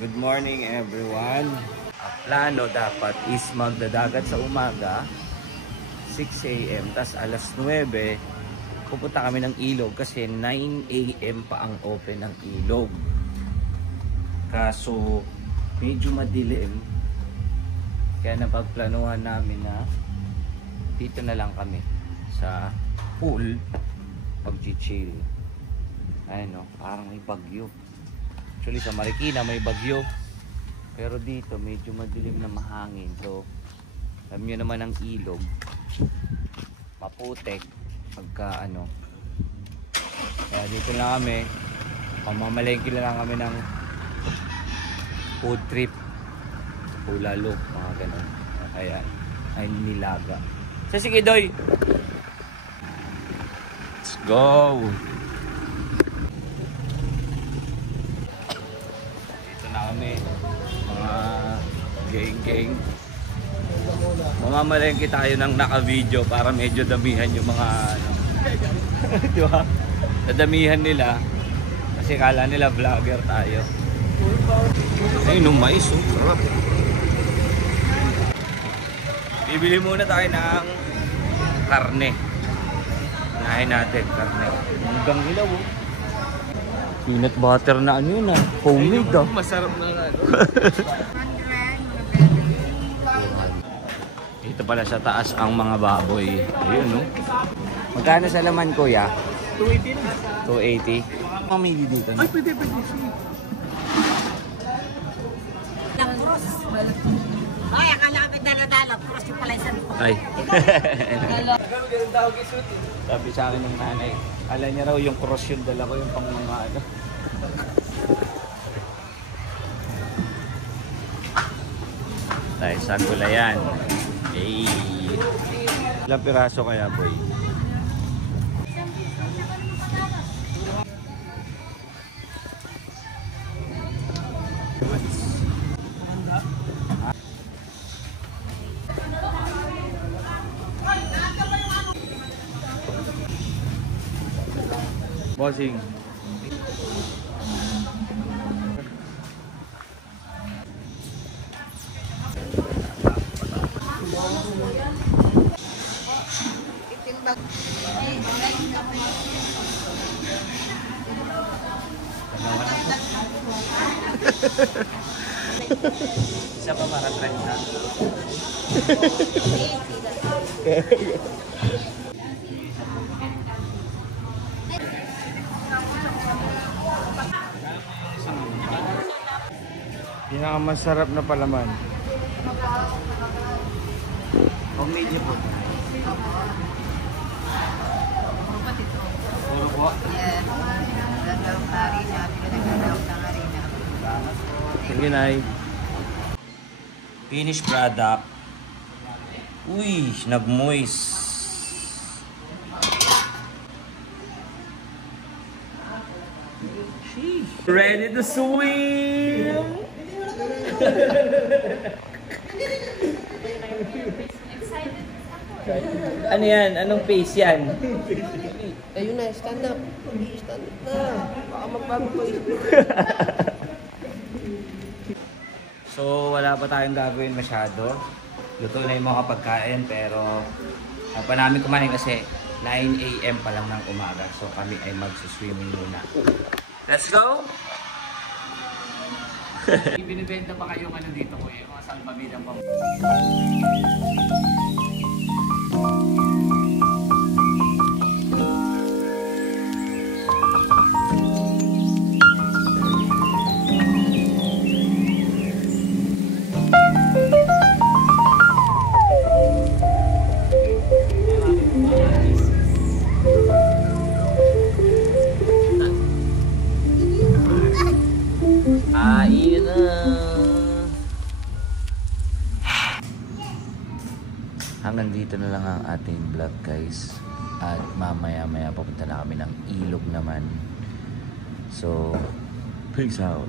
Good morning everyone. Ang plano dapat is magdadagat sa umaga 6 AM, tas alas 9 pupunta kami ng ilog kasi 9 AM pa ang open ng ilog. Kaso medyo madilim kaya napagplanuhan namin na dito na lang kami sa pool pag-chill. Ayun, parang may bagyo. Actually sa Marikina may bagyo, pero dito medyo madilim na mahangin. So alam nyo naman ang ilog maputek pagka kaya dito na kami, pamamalengke na lang kami ng food trip, Bulalo, mga ganun. Kaya ay nilaga. So sige Doy, let's go. Kami mga geng-geng, mamamalengke tayo ng naka-video para medyo damihan yung mga di ba? Nadamihan nila kasi kala nila vlogger tayo. Ayun, mais, sarap. Bibili muna tayo ng karne. Unahin natin karne. Hanggang ilaw. Peanut butter na yun homemade masarap na Dito pala sa taas ang mga baboy. Ayun Magkano sa laman kuya? 280. 280. Mamili dito Ay, pwede. Ay, akala kami dala-dala. Cross yung pala isang po. Ay. Sabi sa akin ng nanay, ala niya raw yung cross yung dala ko, yung pang mga Dahil sa gulayan. Hey. Ilang piraso kaya boy? Bossing. Isa pa para 30. Pinakamasarap na palaman. Homemade niyo po. Puro po? Yes. Gagawang harina. Pinagagawang ng harina. Sige, Nay. Finished product. Uy, nag-moist. Ready to swim! Ano yan? Anong pace yan? Ayun na, stand up. Stand up na. Baka magbago pa So, wala pa tayong gagawin masyado. Luto na yung mga pagkain, pero pa namin kumain kasi 9 AM pa lang ng umaga. So, kami ay magsuswimming muna. Let's go! Ibinibenta pa kayong dito ko yung mga salpabidang pa. Ayun na. Hanggang dito na lang ang ating vlog guys. At mamaya papunta na kami ng ilog naman. So, peace out.